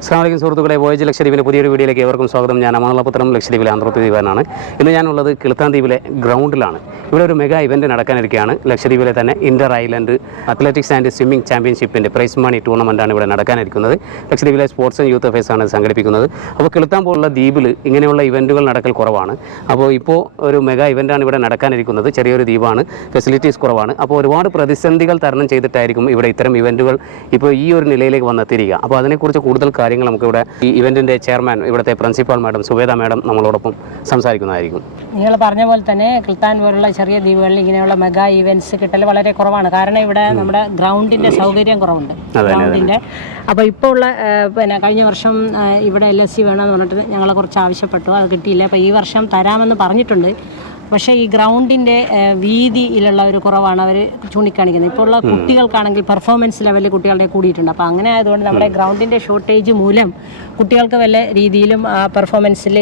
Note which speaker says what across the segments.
Speaker 1: അസ്സാമലൈക്കും സുഹൃത്തുക്കളെ വോയജ് ലക്ഷദ്വീപിലെ പുതിയൊരു വീഡിയോയിലേക്ക് ഏവർക്കും സ്വാഗതം. ഞാൻ അമലപുത്രം ലക്ഷദ്വീപിലെ ആന്ധ്രപ്രദേശ് ദ്വീപാനാണ് ഇന്ന് ഞാനുള്ളത് കിളുത്താൻ ദ്വീപിലെ ഗ്രൗണ്ടിലാണ്. ഇവിടെ ഒരു മെഗാ ഇവന്റ് നടക്കാനിരിക്കുകയാണ്. ലക്ഷദ്വീപിലെ തന്നെ inter island athletics and swimming ചാമ്പ്യൻഷിപ്പിന്റെ പ്രൈസ് മണി ടൂർണമെന്റാണ് ഇവിടെ നടക്കാനിരിക്കുന്നത്. ലക്ഷദ്വീപിലെ സ്പോർട്സ് ആൻഡ് യൂത്ത് അഫയേഴ്സ് ആണ് സംഘടിപ്പിക്കുന്നത്. അപ്പോൾ കിളുത്താൻ പോലുള്ള ദ്വീപിൽ ഇങ്ങനെയുള്ള ഇവന്റുകൾ നടക്കൽ കുറവാണ്. അപ്പോൾ ഇപ്പോൾ ഒരു മെഗാ ഇവന്റാണ് ഇവിടെ നടക്കാനിരിക്കുന്നത്. ചെറിയൊരു ദ്വീപാണ്. ഫെസിലിറ്റീസ് കുറവാണ്. അപ്പോൾ ഒരുപാട് പ്രതിസന്ധികൾ തരണം ചെയ്തിട്ടായിരിക്കും ഇവിടെ ഇത്തരം ഇവന്റുകൾ ഇപ്പോൾ ഈ ഒരു നിലയിലേക്ക് വന്നെത്തിയിരിക്കുക. അപ്പോൾ അതിനെക്കുറിച്ച് കൂടുതൽ കാര്യങ്ങൾ നമുക്കിവിടെ ഈ ഇവന്റിന്റെ ചെയർമാൻ ഇവിടുത്തെ പ്രിൻസിപ്പാൾ മാഡം സുവേദ മാഡം നമ്മളോടൊപ്പം സംസാരിക്കുന്നതായിരിക്കും.
Speaker 2: നിങ്ങൾ പറഞ്ഞ പോലെ തന്നെ കിൾത്താൻ പോലുള്ള ചെറിയ ദ്വീപുകളിൽ ഇങ്ങനെയുള്ള മെഗാ ഇവന്റ്സ് കിട്ടൽ വളരെ കുറവാണ്. കാരണം ഇവിടെ നമ്മുടെ ഗ്രൗണ്ടിന്റെ സൗകര്യം കുറവുണ്ട്. ഗ്രൗണ്ടിന്റെ അപ്പോൾ ഇപ്പോൾ ഉള്ള പിന്നെ കഴിഞ്ഞ വർഷം ഇവിടെ എൽ എസ് സി വേണമെന്ന് പറഞ്ഞിട്ട് ഞങ്ങളെ കുറച്ച് ആവശ്യപ്പെട്ടു. അത് കിട്ടിയില്ല. അപ്പോൾ ഈ വർഷം തരാമെന്ന് പറഞ്ഞിട്ടുണ്ട്. പക്ഷേ ഈ ഗ്രൗണ്ടിന്റെ വീതിയിലുള്ള ഒരു കുറവാണ് അവർ ചൂണ്ടിക്കാണിക്കുന്നത്. ഇപ്പോൾ ഉള്ള കുട്ടികൾക്കാണെങ്കിൽ പെർഫോമൻസ് ലെവലിൽ കുട്ടികളുടെ കൂടിയിട്ടുണ്ട്. അപ്പോൾ അങ്ങനെ ആയതുകൊണ്ട് നമ്മുടെ ഗ്രൗണ്ടിന്റെ ഷോർട്ടേജ് മൂലം കുട്ടികൾക്ക് വല്ല രീതിയിലും ആ പെർഫോമൻസിൽ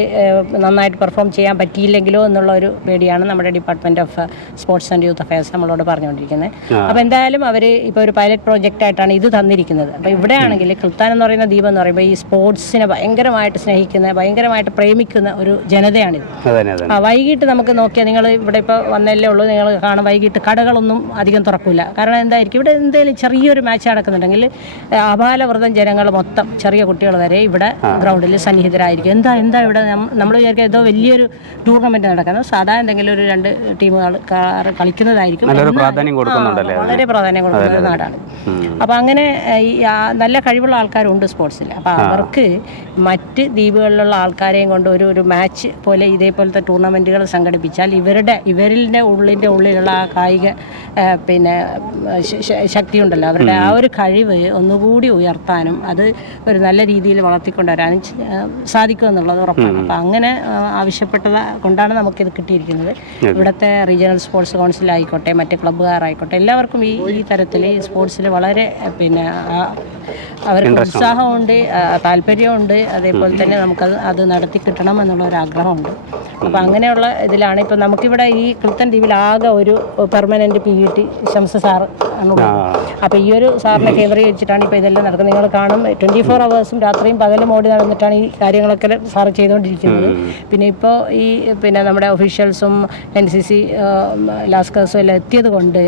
Speaker 2: നന്നായിട്ട് പെർഫോം ചെയ്യാൻ പറ്റിയില്ലെങ്കിലോ എന്നുള്ള ഒരു പേടിയാണ് നമ്മുടെ department of sports and youth affairs നമ്മളോട് പറഞ്ഞുകൊണ്ടിരിക്കുന്നത്. അപ്പോൾ എന്തായാലും അവർ ഇപ്പോൾ ഒരു പൈലറ്റ് പ്രോജക്റ്റ് ആയിട്ടാണ് ഇത് തന്നിരിക്കുന്നത്. അപ്പോൾ ഇവിടെയാണെങ്കിൽ കൃത്താൻ എന്ന് പറയുന്ന ദ്വീപ് എന്ന് പറയുമ്പോൾ ഈ സ്പോർട്സിനെ ഭയങ്കരമായിട്ട് സ്നേഹിക്കുന്ന ഭയങ്കരമായിട്ട് പ്രേമിക്കുന്ന ഒരു ജനതയാണിത്. വൈകിട്ട് നമുക്ക് നോക്കിയാൽ നിങ്ങൾ ഇവിടെ ഇപ്പോൾ വന്നല്ലേ ഉള്ളൂ. നിങ്ങൾ കാണാം വൈകിട്ട് കടകളൊന്നും അധികം തുറക്കില്ല കാരണം എന്തായിരിക്കും? ഇവിടെ എന്തെങ്കിലും ചെറിയൊരു മാച്ച് നടക്കുന്നുണ്ടെങ്കിൽ അപാലവൃതം ജനങ്ങൾ മൊത്തം ചെറിയ കുട്ടികൾ വരെ ഇവിടെ ഗ്രൗണ്ടിൽ സന്നിഹിതരായിരിക്കും. എന്താ എന്താ ഇവിടെ നമ്മൾ വിചാരിക്കുക ഏതോ വലിയൊരു ടൂർണമെന്റ് നടക്കുന്നത് സാധാരണ എന്തെങ്കിലും ഒരു രണ്ട് ടീമുകൾ കളിക്കുന്നതായിരിക്കും. വളരെ പ്രാധാന്യം കൊടുക്കുന്ന നാടാണ്. അപ്പോൾ അങ്ങനെ ഈ നല്ല കഴിവുള്ള ആൾക്കാരുണ്ട് സ്പോർട്സിൽ. അപ്പോൾ അവർക്ക് മറ്റ് ദ്വീപുകളിലുള്ള ആൾക്കാരെയും കൊണ്ട് ഒരു ഒരു മാച്ച് പോലെ ഇതേപോലത്തെ ടൂർണമെന്റുകൾ സംഘടിപ്പിച്ചാൽ ഇവരുടെ ഇവരിന്റെ ഉള്ളിന്റെ ഉള്ളിലുള്ള ആ കായിക പിന്നെ ശ- ശ- ശക്തി ഉണ്ടല്ലോ അവരുടെ ആ ഒരു കഴിവ് ഒന്നുകൂടി ഉയർത്താനും അത് ഒരു നല്ല രീതിയിൽ വളർത്തിക്കൊണ്ടുവരാനും ച- സാധിക്കും എന്നുള്ളത് ഉറപ്പാണ്. അപ്പം അങ്ങനെ ആവശ്യപ്പെട്ടത് കൊണ്ടാണ് നമുക്കിത് കിട്ടിയിരിക്കുന്നത്. ഇവിടുത്തെ റീജിയണൽ സ്പോർട്സ് കൗൺസിൽ ആയിക്കോട്ടെ മറ്റ് ക്ലബ്ബുകാരായിക്കോട്ടെ എല്ലാവർക്കും ഈ ഈ തരത്തിൽ ഈ സ്പോർട്സിൽ വളരെ പിന്നെ അവർക്ക് ഉത്സാഹമുണ്ട് താല്പര്യമുണ്ട്. അതേപോലെ തന്നെ നമുക്കത് അത് നടത്തി കിട്ടണം എന്നുള്ള ഒരു ആഗ്രഹമുണ്ട് അപ്പം അങ്ങനെയുള്ള ഇതിലാണ്. ഇപ്പം നമുക്കിവിടെ ഈ ക്ലിത്തൻ ദ്വീപിൽ ആകെ ഒരു permanent P T Shams sir ആണ്. അപ്പോൾ ഈ ഒരു സാറിനെ കേന്ദ്രീകരിച്ചിട്ടാണ് ഇപ്പോൾ ഇതെല്ലാം നടക്കുന്നത്. നിങ്ങൾ കാണും ട്വന്റി ഫോർ അവേഴ്സും രാത്രിയും പകലും ഓടി നടന്നിട്ടാണ് ഈ കാര്യങ്ങളൊക്കെ സാർ ചെയ്തുകൊണ്ടിരിക്കുന്നത്. പിന്നെ ഇപ്പോൾ ഈ പിന്നെ നമ്മുടെ ഒഫീഷ്യൽസും എൻ സി സി ലാസ്കേഴ്സും എല്ലാം എത്തിയത് കൊണ്ട്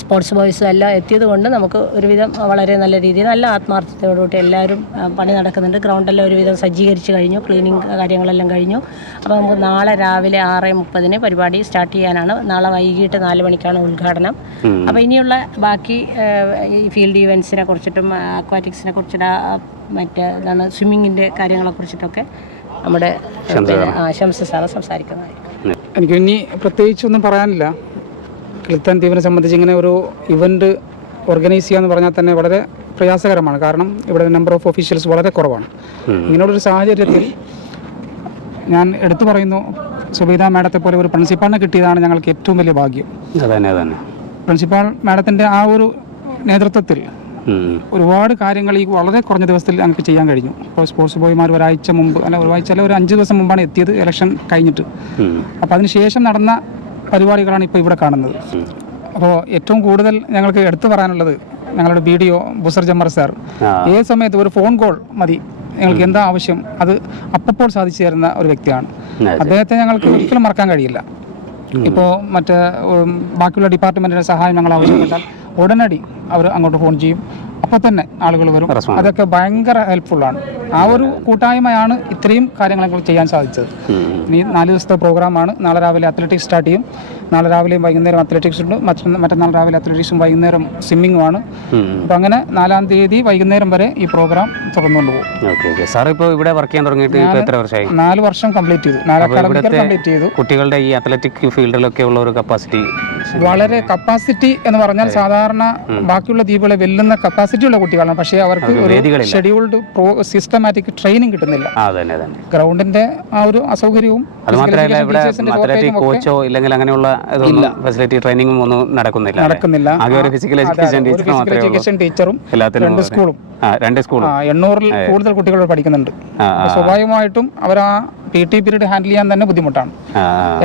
Speaker 2: സ്പോർട്സ് ബോയ്സും എല്ലാം എത്തിയത് കൊണ്ട് നമുക്ക് ഒരുവിധം വളരെ നല്ല രീതിയിൽ നല്ല ആത്മാർത്ഥതയോടുകൂടി എല്ലാവരും പണി നടക്കുന്നുണ്ട്. ഗ്രൗണ്ടെല്ലാം ഒരുവിധം സജ്ജീകരിച്ച് കഴിഞ്ഞു. ക്ലീനിങ് കാര്യങ്ങളെല്ലാം കഴിഞ്ഞു. അപ്പോൾ നമുക്ക് നാളെ രാവിലെ ആറ് മുപ്പതിന് പരിപാടി സ്റ്റാർട്ട് ചെയ്യാനാണ്. നാളെ വൈകിട്ട് നാല് മണിക്കാണ് ഉദ്ഘാടനം. അപ്പോൾ ഇനിയുള്ള ബാക്കി ഈ ഫീൽഡ് ഈവൻസിനെ കുറിച്ചിട്ടും അക്വാറ്റിക്സിനെ കുറിച്ചിട്ട് മറ്റേ എന്താണ് സ്വിമ്മിങ്ങിന്റെ കാര്യങ്ങളെ കുറിച്ചിട്ടൊക്കെ നമ്മുടെ ആശംസ ശംസ് സാറ് സംസാരിക്കുന്നതായിരിക്കും.
Speaker 3: എനിക്ക് ഇനി പ്രത്യേകിച്ചൊന്നും പറയാനില്ല. കിളിത്താൻ ദ്വീപിനെ സംബന്ധിച്ച് ഇങ്ങനെ ഒരു ഇവന്റ് ഓർഗനൈസ് ചെയ്യുക എന്ന് പറഞ്ഞാൽ തന്നെ വളരെ പ്രയാസകരമാണ്. കാരണം ഇവിടെ നമ്പർ ഓഫ് ഒഫീഷ്യൽസ് വളരെ കുറവാണ്. ഇങ്ങനെയുള്ളൊരു സാഹചര്യത്തിൽ ഞാൻ എടുത്തു പറയുന്നു സുബീത മാഡത്തെ പോലെ ഒരു പ്രിൻസിപ്പാളിനെ കിട്ടിയതാണ് ഞങ്ങൾക്ക് ഏറ്റവും വലിയ ഭാഗ്യം. പ്രിൻസിപ്പാൾ മാഡത്തിന്റെ ആ ഒരു നേതൃത്വത്തിൽ ഒരുപാട് കാര്യങ്ങൾ ഈ വളരെ കുറഞ്ഞ ദിവസത്തിൽ ഞങ്ങൾക്ക് ചെയ്യാൻ കഴിഞ്ഞു. ഇപ്പോൾ സ്പോർട്സ് ബോയ്മാർ ഒരാഴ്ച മുമ്പ് അല്ല ഒരാഴ്ച അല്ല ഒരു അഞ്ച് ദിവസം മുമ്പാണ് എത്തിയത് ഇലക്ഷൻ കഴിഞ്ഞിട്ട്. അപ്പോൾ അതിന് ശേഷം നടന്ന പരിപാടികളാണ് ഇപ്പോൾ ഇവിടെ കാണുന്നത്. അപ്പോൾ ഏറ്റവും കൂടുതൽ ഞങ്ങൾക്ക് എടുത്തു പറയാനുള്ളത് ഞങ്ങളുടെ ബി ഡി ഒ ബുസർ ജമ്മർ സാർ. ഏത് സമയത്ത് ഒരു ഫോൺ കോൾ മതി. ഞങ്ങൾക്ക് എന്താ ആവശ്യം? അത് അപ്പപ്പോൾ സാധിച്ചു തരുന്ന ഒരു വ്യക്തിയാണ്. അദ്ദേഹത്തെ ഞങ്ങൾക്ക് ഒരിക്കലും മറക്കാൻ കഴിയില്ല. ഇപ്പോൾ മറ്റ് ബാക്കിയുള്ള ഡിപ്പാർട്ട്മെന്റിന്റെ സഹായം ഞങ്ങൾ ആവശ്യപ്പെട്ടാൽ ഉടനടി അവർ അങ്ങോട്ട് ഫോൺ ചെയ്യും. അപ്പോൾ തന്നെ ആളുകൾ വരും. അതൊക്കെ ഭയങ്കര ഹെൽപ്ഫുള്ളാണ് ആ ഒരു കൂട്ടായ്മയാണ് ഇത്രയും കാര്യങ്ങളെ ചെയ്യാൻ സാധിച്ചത്. ഇനി നാല് ദിവസത്തെ പ്രോഗ്രാമാണ്. നാളെ രാവിലെ അത്ലറ്റിക്സ് സ്റ്റാർട്ട് ചെയ്യും. നാളെ രാവിലെയും വൈകുന്നേരം അത്ലറ്റിക്സ് ഉണ്ട്. മറ്റന്നാൾ രാവിലെ അത്ലറ്റിക്സും വൈകുന്നേരം സ്വിമ്മിങ്ങുമാണ്
Speaker 1: ആണ്.
Speaker 3: അപ്പോൾ അങ്ങനെ നാലാം തീയതി വൈകുന്നേരം വരെ ഈ പ്രോഗ്രാം തുടർന്നുകൊണ്ട് പോകും.
Speaker 1: സാർ ഇപ്പോൾ ഇവിടെ വർക്ക് ചെയ്യാൻ തുടങ്ങിയിട്ട് എത്ര വർഷമായി?
Speaker 3: നാല് വർഷം കംപ്ലീറ്റ് ചെയ്തു. നാല് കംപ്ലീറ്റ് ചെയ്തു.
Speaker 1: കുട്ടികളുടെ ഈ അത്ലറ്റിക് ഫീൽഡിലൊക്കെ ഉള്ള ഒരു കപ്പാസിറ്റി
Speaker 3: വളരെ കപ്പാസിറ്റി എന്ന് പറഞ്ഞാൽ സാധാരണ ബാക്കിയുള്ള ദ്വീപുകളെ വെല്ലുന്ന കപ്പാസിറ്റി ഉള്ള കുട്ടികളാണ്. പക്ഷേ അവർക്ക് ഒരു ഷെഡ്യൂൾഡ് പ്രോ സിസ്റ്റമാറ്റിക് ട്രെയിനിങ് കിട്ടുന്നില്ല. ഗ്രൗണ്ടിന്റെ ആ ഒരു അസൗകര്യവും
Speaker 1: അത് മാത്രമല്ല ഇവിടെ കോച്ചോ ഇല്ലെങ്കിൽ അങ്ങനെയുള്ള ഇതൊന്നും ഫെസിലിറ്റി ട്രെയിനിങ്ങും ഒന്നും നടക്കുന്നില്ല
Speaker 3: നടക്കുന്നില്ല.
Speaker 1: ആകെ ഒരു ഫിസിക്കൽ എഡ്യൂക്കേഷൻ
Speaker 3: ടീച്ചറും രണ്ട് സ്കൂളും
Speaker 1: രണ്ട് സ്കൂളും.
Speaker 3: ആ എണ്ണൂറിൽ കൂടുതൽ കുട്ടികൾ പഠിക്കുന്നുണ്ട്. സ്വാഭാവികമായിട്ടും അവർ ആ പി ടി പീരീഡ് ഹാൻഡിൽ ചെയ്യാൻ തന്നെ ബുദ്ധിമുട്ടാണ്.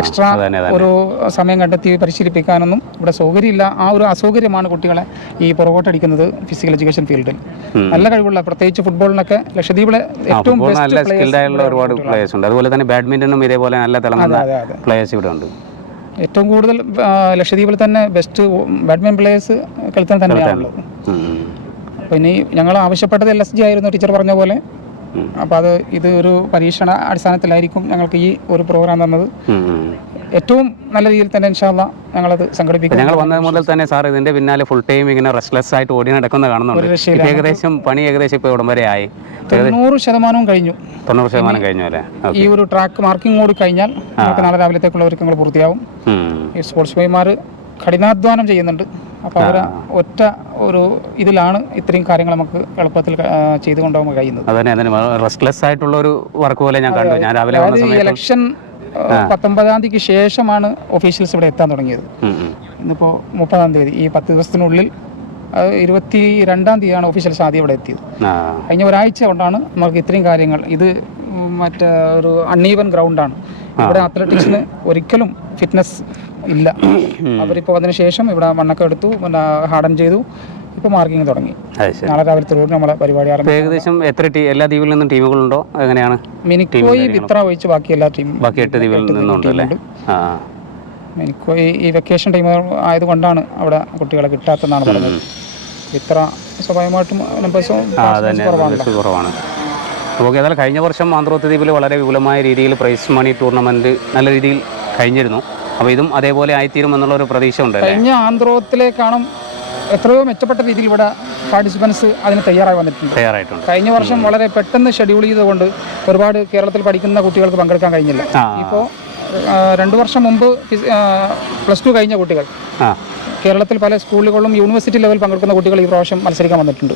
Speaker 3: എക്സ്ട്രാ ഒരു സമയം കണ്ടെത്തി പരിശീലിപ്പിക്കാനൊന്നും ഇവിടെ സൗകര്യമില്ല. ആ ഒരു അസൗകര്യമാണ് കുട്ടികളെ ഈ പുറകോട്ടടിക്കുന്നത് ഫിസിക്കൽ എഡ്യൂക്കേഷൻ ഫീൽഡിൽ നല്ല കഴിവുള്ള പ്രത്യേകിച്ച് ഫുട്ബോളിനൊക്കെ ലക്ഷദ്വീപിലെ ഏറ്റവും
Speaker 1: നല്ല സ്കിൽഡ് ആയിട്ടുള്ള ഒരുപാട് പ്ലേയേഴ്സ് ഉണ്ട്. അതുപോലെ തന്നെ ബാഡ്മിന്റണും ഇതേപോലെ നല്ല തിളങ്ങുന്ന പ്ലേയേഴ്സ് ഇവിടെ ഉണ്ട്.
Speaker 3: ഏറ്റവും കൂടുതൽ ലക്ഷദ്വീപിൽ തന്നെ ബെസ്റ്റ് ബാഡ്മിന്റൺ പ്ലേയേഴ്സ് കളിക്കാൻ തന്നെയാണുള്ളത്. അപ്പോൾ ഇനി ഞങ്ങൾ ആവശ്യപ്പെട്ടത് എൽ എസ് ജി ആയിരുന്നു ടീച്ചർ പറഞ്ഞ പോലെ. അപ്പം അത് ഇത് ഒരു പരീക്ഷണ അടിസ്ഥാനത്തിലായിരിക്കും ഞങ്ങൾക്ക് ഈ ഒരു പ്രോഗ്രാം തന്നത്. ഏറ്റവും നല്ല രീതിയിൽ തന്നെ ഇൻഷാല്ല ഞങ്ങളത് സംഘടിപ്പിക്കും.
Speaker 1: ഞങ്ങൾ വന്നത് മുതൽ തന്നെ സാർ ഇതിന്റെ പിന്നാലെ ഫുൾ ടൈം ഇങ്ങനെ റെസ്റ്റ്ലെസ് ആയിട്ട് ഓടി നടക്കുന്ന കാണുന്നുണ്ട്. ഏകദേശം പണി ഏകദേശം ഇപ്പോൾ ഇവിടം വരെ ആയി.
Speaker 3: തൊണ്ണൂറ് ശതമാനവും കഴിഞ്ഞു.
Speaker 1: തൊണ്ണൂറ് ശതമാനം കഴിഞ്ഞു അല്ലേ?
Speaker 3: ഈ ഒരു ട്രാക്ക് മാർക്കിംഗ് കൂടി കഴിഞ്ഞാൽ നമുക്ക് നാളെ രാവിലത്തേക്കുള്ള ഒരുക്കങ്ങൾ പൂർത്തിയാവും. ഈ സ്പോർട്സ് ബോയ്മാർ കഠിനാധ്വാനം ചെയ്യുന്നുണ്ട്. അപ്പോൾ അവർ ഒറ്റ ഒരു ഇതിലാണ് ഇത്രയും കാര്യങ്ങൾ നമുക്ക് എളുപ്പത്തിൽ ചെയ്തു കൊണ്ടുപോകാൻ കഴിയുന്നത്.
Speaker 1: അതന്നെ അതന്നെ. റെസ്റ്റ്ലെസ് ആയിട്ടുള്ള ഒരു വർക്ക് പോലെ ഞാൻ കണ്ടു. ഞാൻ രാവിലെ
Speaker 3: ഇലക്ഷൻ പത്തൊമ്പതാം തീയതിക്ക് ശേഷമാണ് ഒഫീഷ്യൽസ് ഇവിടെ എത്താൻ തുടങ്ങിയത്. ഇന്നിപ്പോൾ മുപ്പതാം തീയതി. ഈ പത്ത് ദിവസത്തിനുള്ളിൽ ഇരുപത്തി രണ്ടാം തീയതിയാണ് ഒഫീഷ്യൽസ് ആദ്യം ഇവിടെ എത്തിയത്. കഴിഞ്ഞ ഒരാഴ്ച കൊണ്ടാണ് നമുക്ക് ഇത്രയും കാര്യങ്ങൾ. ഇത് മറ്റേ ഒരു അൺഈവൻ ഗ്രൗണ്ടാണ് ഇവിടെ അത്ലറ്റിക്സിന് ഒരിക്കലും ഫിറ്റ്നസ് ഇല്ല. അവരിപ്പോൾ അതിന് ശേഷം ഇവിടെ മണ്ണൊക്കെ എടുത്തു പിന്നെ ഹാർഡൻ ചെയ്തു. ഇപ്പോൾ മാർക്കിംഗ് തുടങ്ങി. നാളെ രാവിലെ റോഡ് നമ്മളെ പരിപാടി
Speaker 1: ഇപ്പൊ
Speaker 3: ആരംഭിക്കും.
Speaker 1: ഏകദേശം എത്ര ടീ എല്ലാ ദ്വീപിൽ നിന്നും ടീമുകളുണ്ടോ? എങ്ങനെയാണ്?
Speaker 3: മിനിക്കോയി ഇത്ര ഒഴിച്ച് ബാക്കി എല്ലാ ടീമും
Speaker 1: ബാക്കി എട്ട് ദ്വീപിൽ നിന്നുണ്ട് അല്ലേ?
Speaker 3: മിനിക്കോയി ഈ വെക്കേഷൻ ടീം ആയതുകൊണ്ടാണ് അവിടെ കുട്ടികളെ കിട്ടാത്തതെന്നാണ് പറഞ്ഞത്. ഇത്ര സ്വാഭാവികമായിട്ടും
Speaker 1: കുറവാണ്. നമുക്ക് ഏതായാലും കഴിഞ്ഞ വർഷം ആന്ധ്രോത്ത് ദ്വീപിൽ വളരെ വിപുലമായ രീതിയിൽ പ്രൈസ് മണി ടൂർണമെന്റ് നല്ല രീതിയിൽ കഴിഞ്ഞിരുന്നു. അപ്പോൾ ഇതും അതേപോലെ ആയിത്തീരും എന്നുള്ള ഒരു പ്രതീക്ഷ ഉണ്ട്
Speaker 3: കഴിഞ്ഞ ആന്ധ്രോത്തിലേക്കാളും എത്രയോ മെച്ചപ്പെട്ട രീതിയിൽ ഇവിടെ പാർട്ടിസിപ്പൻസ് അതിന് തയ്യാറായി വന്നിട്ടുണ്ട്.
Speaker 1: തയ്യാറായിട്ടുണ്ട്.
Speaker 3: കഴിഞ്ഞ വർഷം വളരെ പെട്ടെന്ന് ഷെഡ്യൂൾ ചെയ്തുകൊണ്ട് ഒരുപാട് കേരളത്തിൽ പഠിക്കുന്ന കുട്ടികൾക്ക് പങ്കെടുക്കാൻ കഴിഞ്ഞില്ല. ഇപ്പോൾ രണ്ട് വർഷം മുമ്പ് പ്ലസ് ടു കഴിഞ്ഞ കുട്ടികൾ. കേരളത്തിൽ പല സ്കൂളുകളിലും യൂണിവേഴ്സിറ്റി ലെവൽ പങ്കെടുക്കുന്ന കുട്ടികൾ ഈ പ്രാവശ്യം മത്സരിക്കാൻ വന്നിട്ടുണ്ട്.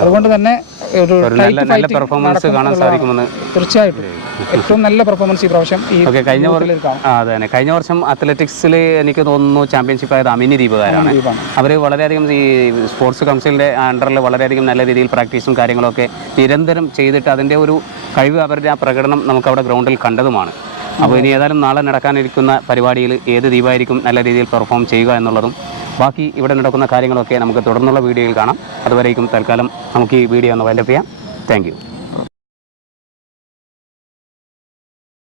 Speaker 3: അതുകൊണ്ട് തന്നെ ഒരു
Speaker 1: പെർഫോമൻസ് കാണാൻ സാധിക്കുമെന്ന്
Speaker 3: തീർച്ചയായിട്ടും. ഏറ്റവും നല്ല പെർഫോമൻസ് ഈ പ്രാവശ്യം ഈ
Speaker 1: കഴിഞ്ഞ അതെ കഴിഞ്ഞ വർഷം അത്ലറ്റിക്സിൽ എനിക്ക് തോന്നുന്നു ചാമ്പ്യൻഷിപ്പ് ആയത് അമിനി ദീപകാരാണ്. അവർ വളരെയധികം ഈ സ്പോർട്സ് കൗൺസിലിന്റെ അണ്ടറിൽ വളരെയധികം നല്ല രീതിയിൽ പ്രാക്ടീസും കാര്യങ്ങളൊക്കെ നിരന്തരം ചെയ്തിട്ട് അതിന്റെ ഒരു കഴിവ് അവരുടെ ആ പ്രകടനം നമുക്ക് അവിടെ ഗ്രൗണ്ടിൽ കണ്ടതുമാണ്. അപ്പോൾ ഇനി ഏതായാലും നാളെ നടക്കാനിരിക്കുന്ന പരിപാടിയിൽ ഏത് ദീപായിരിക്കും നല്ല രീതിയിൽ പെർഫോം ചെയ്യുക എന്നുള്ളതും ബാക്കി ഇവിടെ നടക്കുന്ന കാര്യങ്ങളൊക്കെ നമുക്ക് തുടർന്നുള്ള വീഡിയോയിൽ കാണാം. അതുവരേക്കും തൽക്കാലം നമുക്ക് ഈ വീഡിയോ ഒന്ന് വൈൻഡപ്പ് ചെയ്യാം. താങ്ക്